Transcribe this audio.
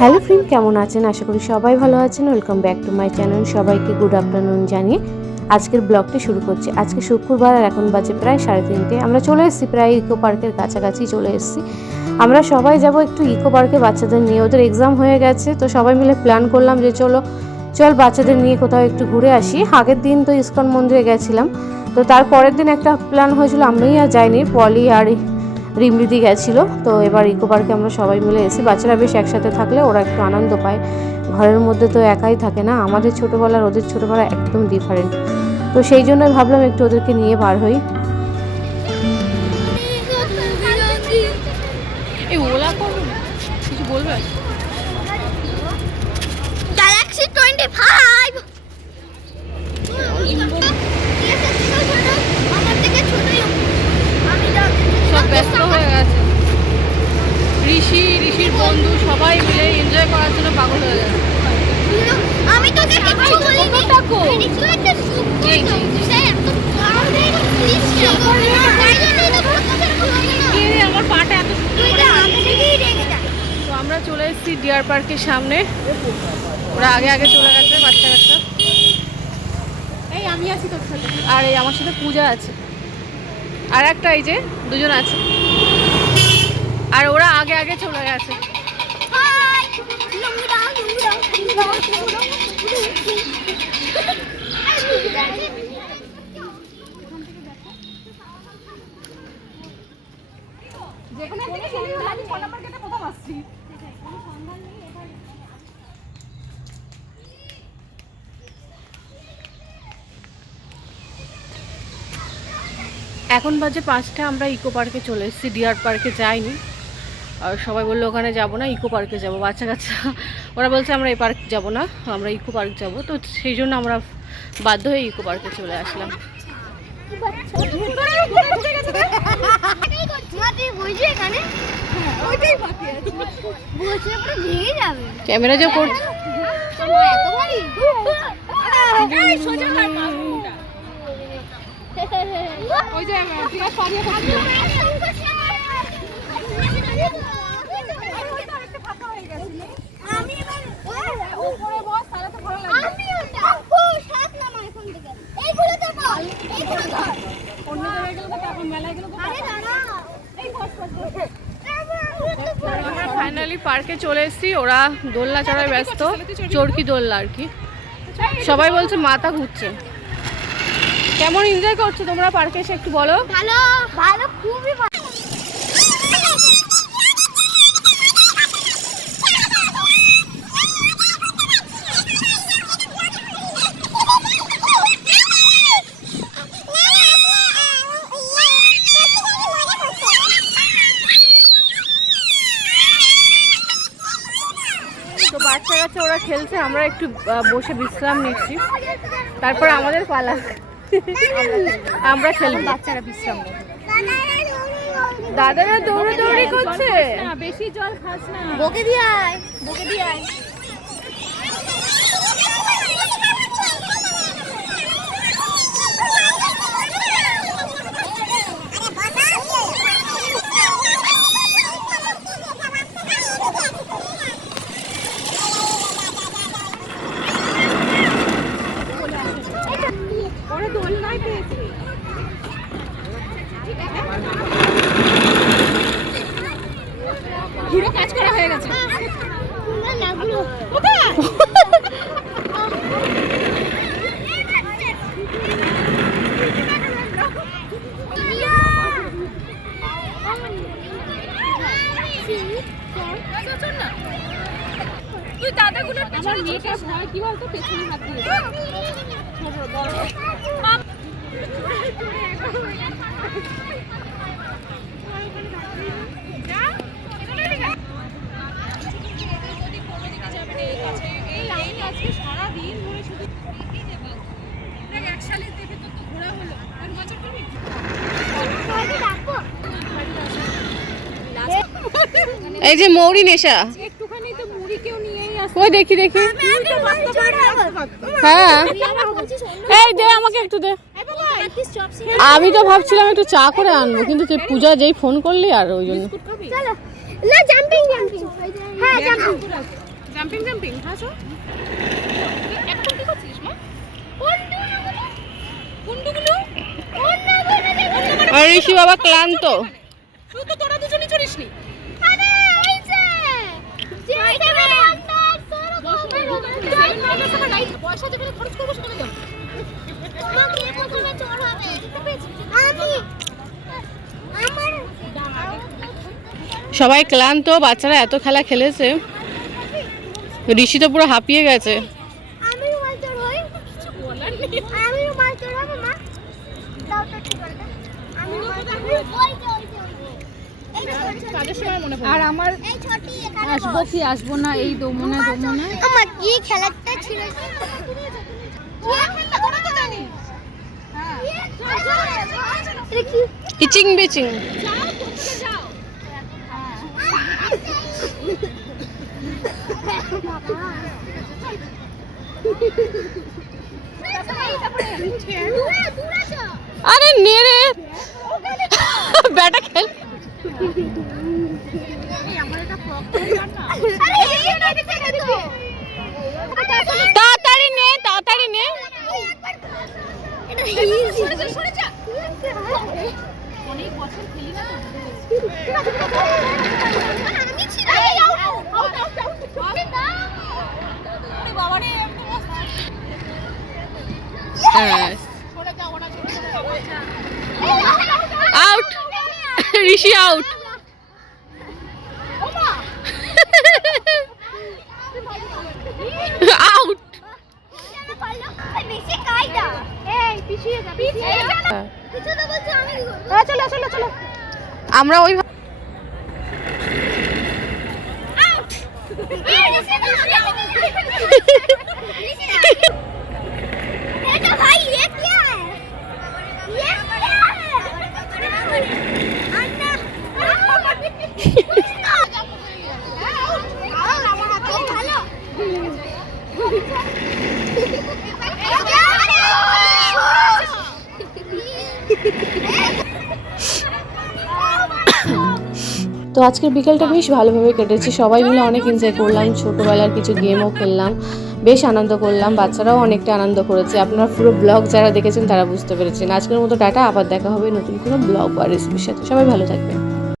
Hello friend, কেমন আছেন? আশা করি সবাই ভালো আছেন। Welcome back to my channel সবাইকে গুড আফটারনুন জানিয়ে আজকের ব্লগটি শুরু করছি। আজকে শুক্রবার আর এখন বাজে প্রায় সাড়ে তিনটে। আমরা চলে এসেছি, প্রায় ইকো পার্কের কাছাকাছি চলে এসেছি। আমরা সবাই যাব একটু ইকো পার্কে বাচ্চাদের নিয়ে। ওদের এক্সাম হয়ে গেছে, তো সবাই মিলে প্ল্যান করলাম যে চলো, চল বাচ্চাদের নিয়ে কোথাও একটু ঘুরে আসি। আগের দিন তো ইস্কন মন্দিরে গেছিলাম, তো তার পরের দিন একটা প্ল্যান হয়েছিল। আমি আর যাইনি, পলি আর রিমরিদি গেছিল। তো এবার ইকো পার্কে আমরা সবাই মিলে এসি, বাচ্চারা বেশ একসাথে থাকলে ওরা একটু আনন্দ পায়। ঘরের মধ্যে তো একাই থাকে না, আমাদের ছোটোবেলার, ওদের ছোটোবেলা একদম ডিফারেন্ট তো সেই জন্য ভাবলাম একটু ওদেরকে নিয়ে বার হই এই ওলা করব না? কিছু বলবে গ্যালাক্সি টোয়েন্টি ফাইভ আমার থেকে ছোটই আমি সব ব্যস্ত হয়ে গেছে ঋষি ঋষির বন্ধু সবাই মিলে এনজয় করার জন্য পাগল হয়ে গেছে আমি তোকে কিছু বলিনি থাকো। ঋষি একটা জি, জি, জি। সে এত বড় হয়ে গেল প্লিজ তাই জন্যই তো প্রথমে বলিনি কে রে, আমার পাটা এত তুই তো আগে থেকেই রেগে যা তো আমরা চলে এসেছি ডিয়ার পার্কের সামনে। ওরা আগে আগে চলে গেছে বাচ্চা কাচ্চা। এই আমি আছি তোর সাথে। আর এই আমার সাথে পূজা আছে। আর একটা এই যে দুজন আছে। আর ওরা আগে আগে চলে গেছে। দাও লুঙ্গি দাও এখন বাজে পাঁচটা আমরা ইকো পার্কে চলে এসেছি ডিয়ার পার্কে যাইনি আর সবাই বলল ওখানে যাব না ইকো পার্কে যাব বাচ্চা কাচ্চা ওরা বলছে আমরা এই পার্ক যাব না আমরা ইকো পার্ক যাব তো সেই জন্য আমরা বাধ্য হয়ে ইকো পার্কে চলে আসলাম ক্যামেরা যে করছে তোমার এত ভারী। এই সোজা কর ওই যে টিয়া পারিয়ে আমি এবার উপরে বস তাহলে তো ভালো লাগবে আমি ওটা ও সাত নামা এখন থেকে এইগুলো তো বল এইগুলো ধর অন্য জায়গায় গেলে তো এখন মেলায় গেলে তো আরে দাঁড়া এই বস বস বস আমরা ফাইনালি পার্কে চলে এসেছি। ওরা দোলনা চড়ায় ব্যস্ত। চরকি দোলনা আর কি। সবাই বলছে মাথা ঘুরছে। কেমন এনজয় করছ তোমরা পার্কে এসে একটু বলো? ভালো ভালো, খুবই ভালো তো বাচ্চা কাচ্চা ওরা খেলছে আমরা একটু বসে বিশ্রাম নিচ্ছি। তারপর আমাদের পালা। আমরা খেলব। বাচ্চারা বিশ্রাম দাদারা দৌড়ে দৌড়ে করছে বেশি জল খাস না। বকে দিয়ে আয় বকে দিয়ে আয়। পেয়েছে হিরো কাজ করা হয়ে গেছে। তুই দাদাগুলোর পেছনে ভয় কি বলতো? পেছনে হাত দিয়ে। এই যে মৌরি নেশা। ওই দেখি দেখি। হ্যাঁ। এই দে আমাকে একটু দে। আমি তো ভাবছিলাম একটু চা করে আনব কিন্তু তুই পূজা যেই ফোন করলি আর ওই জন্য না জাম্পিং জাম্পিং হ্যাঁ জাম্পিং জাম্পিং জাম্পিং হ্যাঁ এখন কি করছিস মা কুন্ডুগুলো আর ঋষি বাবা ক্লান্ত শুধু তোরা দুজনই চড়িসনি সবাই ক্লান্ত বাচ্চারা এত খেলা খেলেছে। ঋষি তো পুরো হাঁপিয়ে গেছে। আমি মাছ চড় হই। কিছু বলার নেই আমি মাছ চড় হবে মা। দাও তো ঠিক আছে আমি মাছ চড় ওই যে ওই যে ওই যে। এই যে ছোট ছোট। কাজের সময় মনে আর আমার এই ছোটি এখানে আসব কি আসব না এই দমনে দমনে? আমার কি খেলাটা ছিল ইচিং বিচিং। আরে নেড়ে ব্যাটা খেল। তাড়াতাড়ি নে তাড়াতাড়ি নে। হ্যাঁ আউট ঋষি আউট আউট বেশি কায়দা এই পিছিয়ে যা পিছিয়ে যা পিছিয়ে তো বলছো আমি কি করব চলো চলো চলো। আমরা ওই बेटा তো আজকের বিকেলটা বেশ ভালোভাবে কেটেছে। সবাই মিলে অনেক এনজয় করলাম। ছোটোবেলার কিছু গেমও খেললাম। বেশ আনন্দ করলাম। বাচ্চারাও অনেকটা আনন্দ করেছে। আপনারা পুরো ব্লগ যারা দেখেছেন তারা বুঝতে পেরেছেন। আজকের মতো টাটা। আবার দেখা হবে নতুন কোনো ব্লগ বা রেসিপির সাথে। সবাই ভালো থাকবেন।